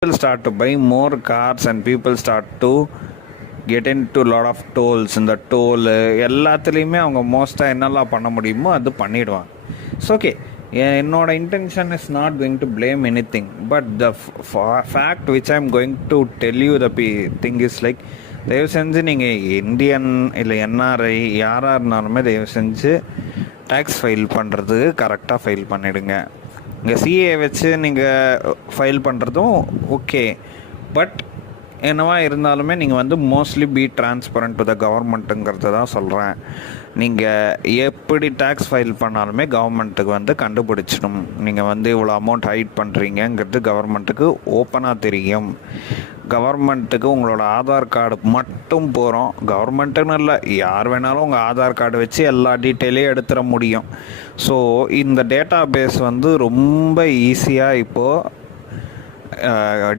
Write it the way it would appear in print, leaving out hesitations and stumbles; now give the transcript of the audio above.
people start to buy more cars and people start to get into lot of tolls. இந்த toll எல்லாத்துலேயுமே அவங்க மோஸ்ட்டாக என்னெல்லாம் பண்ண முடியுமோ அது பண்ணிடுவாங்க. ஸோ ஓகே, என்னோட intention is not going to blame any thing, but the fact which I am going to tell you the thing is like, தயவு செஞ்சு நீங்கள் இந்தியன் இல்லை என்ஆர்ஐ யாராக இருந்தாலுமே தயவு செஞ்சு டேக்ஸ் ஃபைல் பண்ணுறதுக்கு கரெக்டாக ஃபைல் பண்ணிவிடுங்க. இங்கே சிஏ வச்சு நீங்கள் ஃபைல் பண்ணுறதும் ஓகே, பட் என்னவா இருந்தாலுமே நீங்கள் mostly be transparent to the கவர்மெண்ட்டுங்கிறது தான் சொல்கிறேன். நீங்கள் எப்படி டேக்ஸ் ஃபைல் பண்ணாலுமே கவர்மெண்ட்டுக்கு கண்டுபிடிச்சிடும். நீங்கள் இவ்வளோ அமௌண்ட் ஹைட் பண்ணுறீங்கிறது கவர்மெண்ட்டுக்கு ஓப்பனாக தெரியும். கவர்மெண்ட்டுக்கு உங்களோட ஆதார் கார்டு மட்டும் போகிறோம். கவர்மெண்ட்டுன்னு இல்லை, யார் வேணாலும் உங்கள் ஆதார் கார்டு வச்சு எல்லா டீட்டெயிலையும் எடுத்துட முடியும். ஸோ இந்த டேட்டா பேஸ் ரொம்ப ஈஸியாக இப்போது